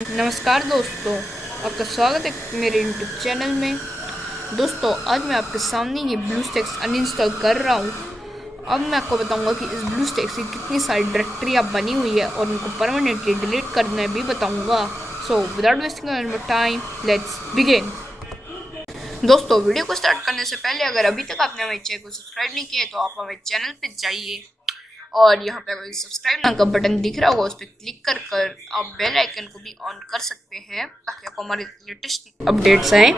नमस्कार दोस्तों, आपका स्वागत है मेरे यूट्यूब चैनल में। दोस्तों, आज मैं आपके सामने ये ब्लूस्टैक्स अनइंस्टॉल कर रहा हूँ। अब मैं आपको बताऊंगा कि इस ब्लूस्टैक्स की कितनी सारी डायरेक्टरी बनी हुई है और उनको परमानेंटली डिलीट करना भी बताऊंगा। So without wasting time, let's begin. दोस्तों, वीडियो को स्टार्ट करने से पहले अगर अभी तक आपने हमारे चैनल को सब्सक्राइब नहीं किया है तो आप हमारे चैनल पर जाइए और यहाँ पे कोई सब्सक्राइब नाम का बटन दिख रहा होगा, उस पर क्लिक कर कर आप बेल आइकन को भी ऑन कर सकते हैं ताकि आपको हमारे लेटेस्ट अपडेट्स आए।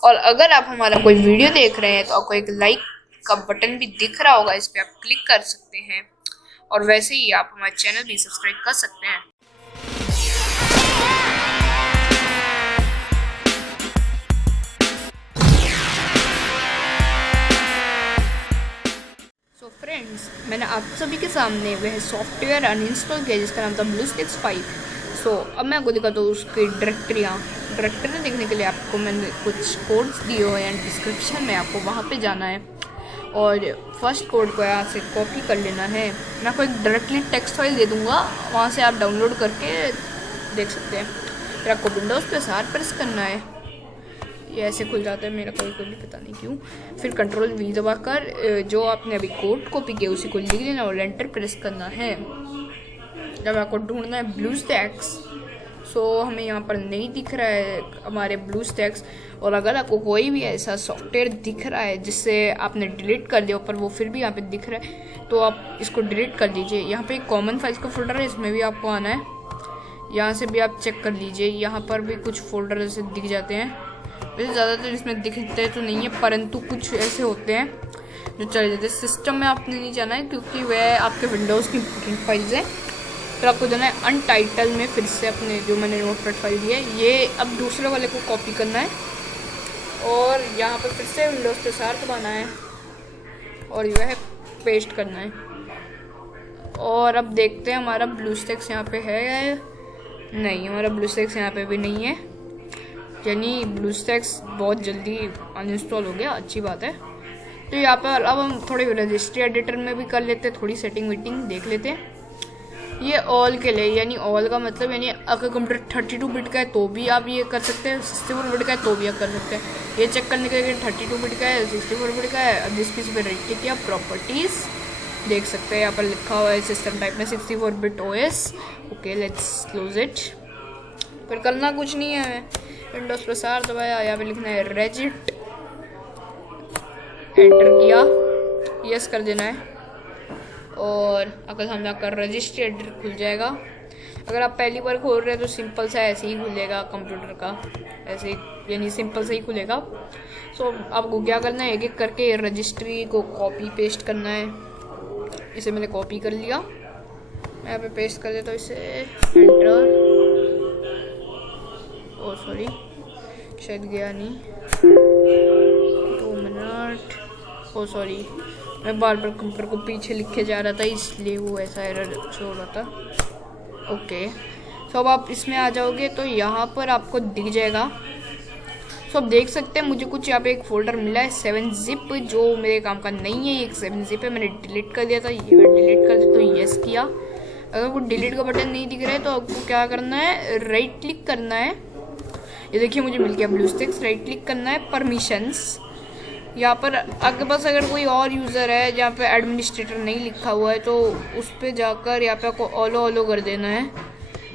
और अगर आप हमारा कोई वीडियो देख रहे हैं तो आपको एक लाइक का बटन भी दिख रहा होगा, इस पर आप क्लिक कर सकते हैं और वैसे ही आप हमारे चैनल भी सब्सक्राइब कर सकते हैं। फ्रेंड्स, मैंने आप सभी के सामने वह सॉफ्टवेयर अनइंस्टॉल किया जिसका नाम था ब्लूस्टैक्स 5। अब मैं आपको दिखाता हूँ उसकी डायरेक्टरी देखने के लिए आपको मैंने कुछ कोड्स दिए हुए हैं डिस्क्रिप्शन में, आपको वहाँ पे जाना है और फर्स्ट कोड को यहाँ से कॉपी कर लेना है। मैं आपको एक डायरेक्टली टेक्स्ट फाइल दे दूँगा, वहाँ से आप डाउनलोड करके देख सकते हैं। फिर आपको विंडोज़ पे सार प्रेस करना है, ये ऐसे खुल जाता है मेरा कभी कभी, पता नहीं क्यों। फिर कंट्रोल वी दबाकर जो आपने अभी कोड कॉपी किया उसी को लिख देना और एंटर प्रेस करना है। जब आपको ढूंढना है ब्लूस्टैक्स, हमें यहाँ पर नहीं दिख रहा है हमारे ब्लूस्टैक्स। और अगर आपको कोई भी ऐसा सॉफ्टवेयर दिख रहा है जिससे आपने डिलीट कर दिया पर वो फिर भी यहाँ पे दिख रहा है तो आप इसको डिलीट कर दीजिए। यहाँ पे एक कॉमन फाइल्स का फोल्डर है, इसमें भी आपको आना है, यहाँ से भी आप चेक कर लीजिए। यहाँ पर भी कुछ फोल्डर ऐसे दिख जाते हैं, वैसे ज़्यादातर इसमें दिखते तो नहीं है परंतु कुछ ऐसे होते हैं जो चले जाते हैं। सिस्टम में आपने नहीं जाना है क्योंकि वह आपके विंडोज़ की इंपॉर्टेंट फाइल्स हैं। फिर आपको जाना है अनटाइटल में, फिर से अपने जो मैंने नोटपैड फाइल दी है ये अब दूसरे वाले को कॉपी करना है और यहाँ पर फिर से विंडोज़ पे सार दबाना है और यह पेस्ट करना है। और अब देखते हैं हमारा ब्लूस्टैक्स यहाँ पे है, नहीं हमारा ब्लूस्टैक्स यहाँ पे भी नहीं है, यानी ब्लूस्टैक्स बहुत जल्दी अनइंस्टॉल हो गया, अच्छी बात है। तो यहाँ पर अब हम थोड़े रजिस्ट्री एडिटर में भी कर लेते हैं, थोड़ी सेटिंग वेटिंग देख लेते हैं। ये ऑल के लिए, यानी ऑल का मतलब यानी अगर कंप्यूटर 32 बिट का है तो भी आप ये कर सकते हैं, 64 बिट का है तो भी आप कर सकते हैं। ये चेक करने के लिए 32 बिट का है 64 बिट का है, अब जिस किसी पर राइट क्लिक किया प्रॉपर्टीज़ देख सकते हैं, यहाँ पर लिखा हुआ है सिस्टम टाइप में 64 bit OS। Okay, let's close it. फिर करना कुछ नहीं है, विंडोज़ पर सार दबाया, यहाँ पे लिखना है रेजिट, एंटर किया, यस कर देना है और अगर हम जाकर रजिस्ट्री एडिटर खुल जाएगा। अगर आप पहली बार खोल रहे हैं तो सिंपल सा ऐसे ही खुलेगा कंप्यूटर का, ऐसे यानी सिंपल से ही खुलेगा। आपको क्या करना है, एक एक करके रजिस्ट्री को कॉपी पेस्ट करना है। इसे मैंने कॉपी कर लिया, मैं यहाँ पे पेस्ट कर देता हूँ इसे, एंटर। ओ सॉरी, शायद गया नहीं, 2 मिनट। ओ सॉरी, मैं बार बार कंप्यूटर को पीछे लिखे जा रहा था इसलिए वो ऐसा एरर शो हो रहा था। ओके, अब आप इसमें आ जाओगे तो यहाँ पर आपको दिख जाएगा। अब देख सकते हैं मुझे कुछ यहाँ पे एक फोल्डर मिला है 7-zip, जो मेरे काम का नहीं है। ये एक 7-zip है, मैंने डिलीट कर दिया था, ये डिलीट कर दिया तो यस किया। अगर वो डिलीट का बटन नहीं दिख रहा है तो आपको क्या करना है, राइट क्लिक करना है। ये देखिए मुझे मिल गया ब्लूस्टैक्स, राइट क्लिक करना है, परमिशंस। यहाँ पर आपके पास अगर कोई और यूज़र है जहाँ पे एडमिनिस्ट्रेटर नहीं लिखा हुआ है तो उस पर जाकर यहाँ पे आपको ऑलो कर देना है।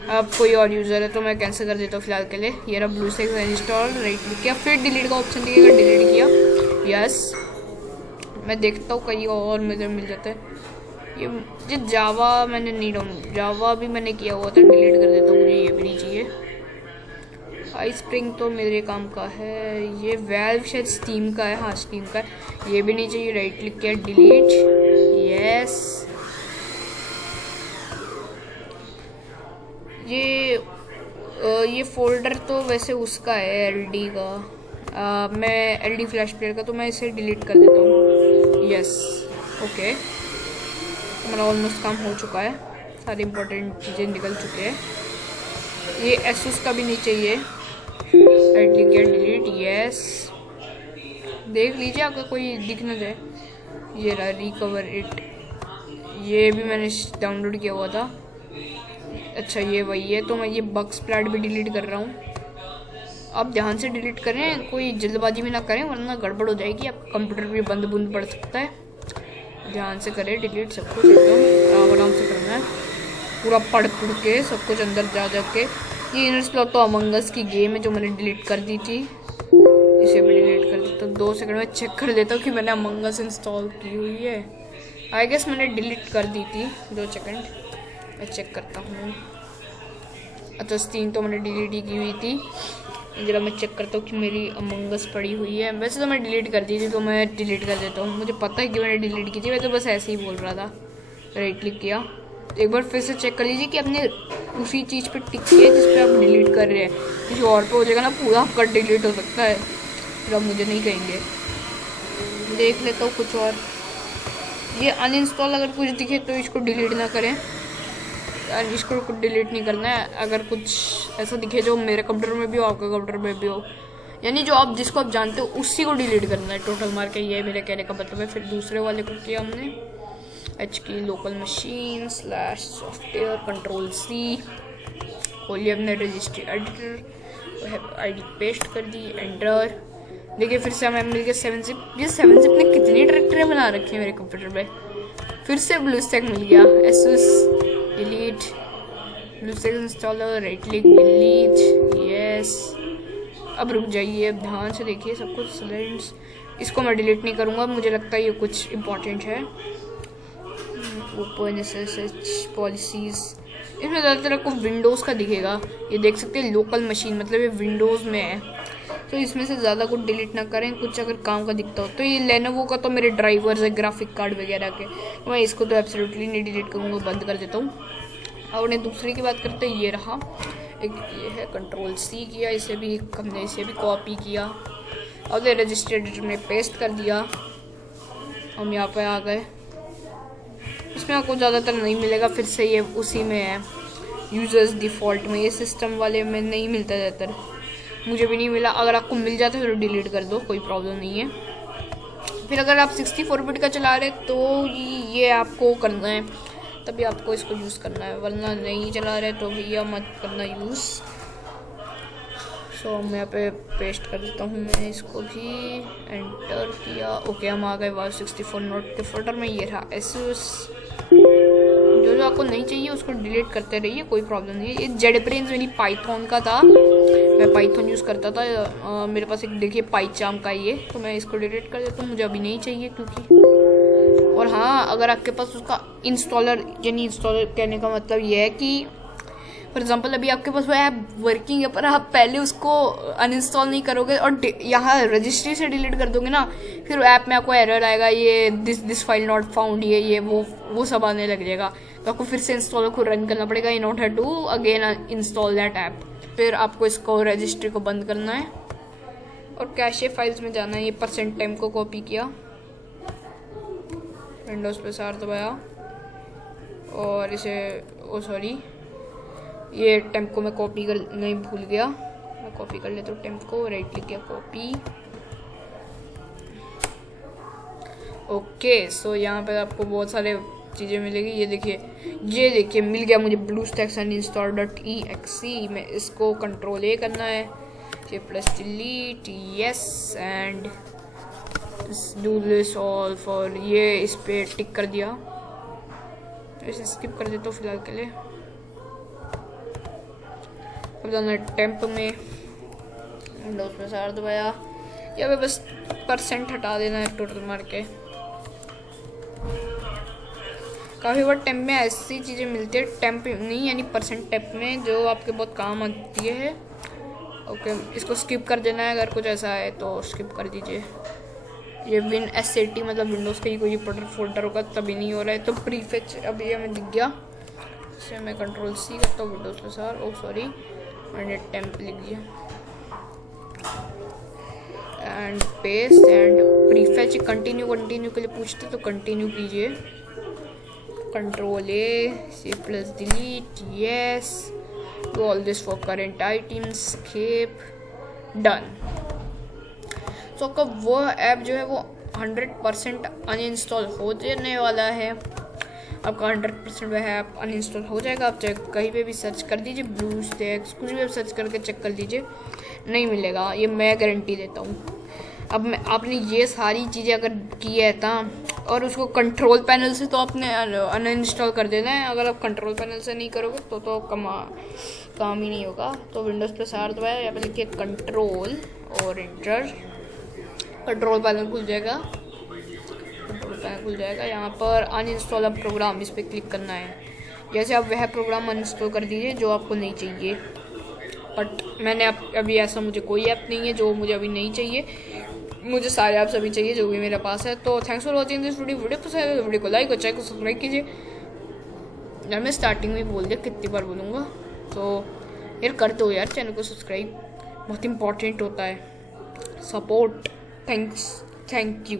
अब कोई और यूज़र है तो मैं कैंसिल कर देता हूँ फिलहाल के लिए। ये रहा ब्लूस्टैक्स इंस्टॉल, राइट क्लिक किया, फिर डिलीट का ऑप्शन दिखेगा, डिलीट किया, यस। मैं देखता हूँ कहीं और मुझे मिल जाता है। ये जावा मैंने नहीं डाउनलोड, जावा भी मैंने किया हुआ था, डिलीट कर देता हूँ, मुझे ये भी नहीं चाहिए। आई स्प्रिंग तो मेरे काम का है, ये वेल्व शायद स्टीम का है, हाँ स्टीम का है, ये भी नहीं चाहिए, राइट क्लिक किया, डिलीट, यस। ये फोल्डर तो वैसे उसका है LD का, मैं LD फ्लैश प्लेयर का, तो मैं इसे डिलीट कर देता हूँ, यस। ओके, हमारा ऑलमोस्ट काम हो चुका है, सारी इंपॉर्टेंट चीज़ें निकल चुके हैं। ये एसूस का भी नहीं चाहिए, राइट क्लिक किया, डिलीट, यस। देख लीजिए अगर कोई दिख ना जाए, ये रहा रिकवर इट, ये भी मैंने डाउनलोड किया हुआ था, अच्छा ये वही है, तो मैं ये बग स्प्लैट भी डिलीट कर रहा हूँ। आप ध्यान से डिलीट करें, कोई जल्दबाजी में ना करें वरना गड़बड़ हो जाएगी, आपका कंप्यूटर भी बंद बुंद पड़ सकता है। ध्यान से करें डिलीट सब कुछ, एकदम आराम से करना है, पूरा पढ़ के सब कुछ अंदर जा के। ये इनर स्लॉट तो अमंग अस की गेम है जो मैंने डिलीट कर दी थी, इसे भी डिलीट कर देता हूँ। 2 सेकंड में चेक कर देता हूँ कि मैंने अमंग अस इंस्टॉल की हुई है। आई गेस मैंने डिलीट कर दी थी, 2 सेकंड मैं चेक करता हूँ। अच्छा स्टीम तो मैंने डिलीट ही की हुई थी, जरा मैं चेक करता हूँ कि मेरी अमंग अस पड़ी हुई है। वैसे तो मैं डिलीट कर दी थी, तो मैं डिलीट कर देता हूँ, मुझे पता है कि मैंने डिलीट की थी, मैं तो बस ऐसे ही बोल रहा था। राइट क्लिक किया, एक बार फिर से चेक कर लीजिए कि आपने उसी चीज़ पे टिक किया जिस पे आप डिलीट कर रहे हैं। किसी और पे हो जाएगा ना, पूरा आपका डिलीट हो सकता है, फिर आप मुझे नहीं कहेंगे। देख लेता हूँ कुछ और। ये अनइंस्टॉल अगर कुछ दिखे तो इसको डिलीट ना करें, इसको कुछ डिलीट नहीं करना है। अगर कुछ ऐसा दिखे जो मेरे कंप्यूटर में भी हो, आपके कंप्यूटर में भी हो, यानी जो आप जिसको आप जानते हो उसी को डिलीट करना है टोटल मार के, ये मेरे कहने का मतलब है। फिर दूसरे वाले को किया हमने H key local machine slash software control C, खोलिए अपने रजिस्ट्री एडिटर, आईडी पेस्ट कर दी, एंटर। देखिए फिर से हमें मिल गया 7-zip। ये 7-zip ने कितनी डायरेक्टरी बना रखी है मेरे कंप्यूटर पे। फिर से ब्लूस्टैक मिल गया, SS delete, BlueStack installer, right click delete, yes. अब रुक जाइए, अब ध्यान से देखिए सब कुछ सिलेंड्स। इसको मैं डिलीट नहीं करूँगा, मुझे लगता है ये कुछ इम्पोर्टेंट है। ओपन एसएसएच पॉलिसीज़, इसमें ज़्यादातर आपको विंडोज़ का दिखेगा, ये देख सकते हैं लोकल मशीन, मतलब ये विंडोज़ में है। तो इसमें से ज़्यादा कुछ डिलीट ना करें, कुछ अगर काम का दिखता हो तो। ये लेनोवो का तो मेरे ड्राइवर्स है ग्राफिक कार्ड वगैरह के, तो मैं इसको तो एब्सोल्युटली नहीं डिलीट करूँगा, बंद कर देता हूँ। और उन्हें दूसरे की बात करते हैं, ये रहा एक, ये है कंट्रोल सी किया, इसे भी हमने इसे भी कॉपी किया और रजिस्टर एडिटर में पेस्ट कर दिया। हम यहाँ पे आ गए, इसमें आपको ज़्यादातर नहीं मिलेगा, फिर से ये उसी में है यूजर्स डिफ़ॉल्ट में, ये सिस्टम वाले में नहीं मिलता ज़्यादातर, मुझे भी नहीं मिला। अगर आपको मिल जाता है तो डिलीट कर दो, कोई प्रॉब्लम नहीं है। फिर अगर आप 64 बिट का चला रहे तो ये आपको करना है, तभी आपको इसको यूज़ करना है, वरना नहीं चला रहे तो भैया मत करना यूज़। सो मैं यहाँ पे पेस्ट कर देता हूँ, मैं इसको भी एंटर किया। ओके हम आ गए 64 नोट के फोल्डर में, ये रहा एसएस। जो आपको नहीं चाहिए उसको डिलीट करते रहिए, कोई प्रॉब्लम नहीं है। ये जेडब्रेन्स मेरी पाइथन का था, मैं पाइथन यूज़ करता था। मेरे पास एक देखिए पाइचाम का ये, तो मैं इसको डिलीट कर देता हूँ, मुझे अभी नहीं चाहिए क्योंकि। और हाँ, अगर आपके पास उसका इंस्टॉलर, यानी इंस्टॉलर कहने का मतलब ये है कि फॉर एग्जाम्पल अभी आपके पास वो ऐप वर्किंग है, पर आप पहले उसको अनइंस्टॉल नहीं करोगे और यहाँ रजिस्ट्री से डिलीट कर दोगे ना, फिर ऐप में आपको एरर आएगा, ये दिस फाइल नॉट फाउंड, ये वो सब आने लग जाएगा। तो आपको फिर से इंस्टॉलर को रन करना पड़ेगा in order to again install that app. फिर आपको इसको रजिस्ट्री को बंद करना है और कैशे फाइल्स में जाना है। ये %टाइम को कॉपी किया, विंडोज़ पे सार दबाया और इसे ये टेम्प को मैं कॉपी कर नहीं भूल गया, मैं कॉपी कर लेता हूँ टेम्प को, राइट क्लिक किया कॉपी। ओके सो यहाँ पे आपको बहुत सारे चीज़ें मिलेगी। ये देखिए मिल गया मुझे BlueStacks uninstall.exe में, इसको कंट्रोल ए करना है, ये plus delete yes and do this all for, ये इस पे टिक कर दिया, इसे स्किप कर देता हूँ फिलहाल के लिए। अब जाना है टेम्प में, विंडोज़ पे सार दबाया, या पे बस % हटा देना है टोटल मार के। काफ़ी बार टेम्प में ऐसी चीज़ें मिलती है, टेम्प नहीं यानी %टेम्प में, जो आपके बहुत काम आती है। ओके इसको स्किप कर देना है, अगर कुछ ऐसा है तो स्किप कर दीजिए। ये WinSAT मतलब विंडोज़ का ही कोई फोल्डर होगा तभी नहीं हो रहा है, तो प्रीफेच अभी हमें दिख गया, इसे मैं कंट्रोल C करता हूँ विंडोज़ पे सार, मैंने टेम्प लिख दिया and paste and prefetch. Continue के लिए पूछते तो कंटिन्यू कीजिए, control A, C plus delete yes, do all this for current items, skip done. तो आपका वो ऐप जो है वो 100% अनइंस्टॉल हो जाने वाला है। आपका 100% वह ऐप अनइंस्टॉल हो जाएगा। आप चाहे कहीं पे भी सर्च कर दीजिए, ब्लूस्टैक्स कुछ भी आप सर्च करके चेक कर लीजिए, नहीं मिलेगा, ये मैं गारंटी देता हूँ। अब मैं आपने ये सारी चीज़ें अगर की है ना और उसको कंट्रोल पैनल से तो आपने अनइंस्टॉल कर देना है। अगर आप कंट्रोल पैनल से नहीं करोगे तो काम ही नहीं होगा। तो विंडोज़ प्लस आर दबाया, यहाँ पर लिखिए कंट्रोल और इंटर, कंट्रोल पैनल खुल जाएगा। कंट्रोल पैनल खुल जाएगा, यहाँ पर अनइंस्टॉल अ प्रोग्राम, इस पर क्लिक करना है। जैसे आप वह प्रोग्राम अनइंस्टॉल कर दीजिए जो आपको नहीं चाहिए। बट मैंने अभी ऐसा मुझे कोई ऐप नहीं है जो मुझे अभी नहीं चाहिए, मुझे सारे ऐप्स अभी चाहिए जो भी मेरे पास है। तो thanks for watching this video पसंद है तो वीडियो को लाइक और चैनल को सब्सक्राइब कीजिए। यार मैं स्टार्टिंग में बोल दिया, कितनी बार बोलूँगा, तो यार कर दो यार चैनल को सब्सक्राइब, बहुत इंपॉर्टेंट होता है सपोर्ट। Thank you.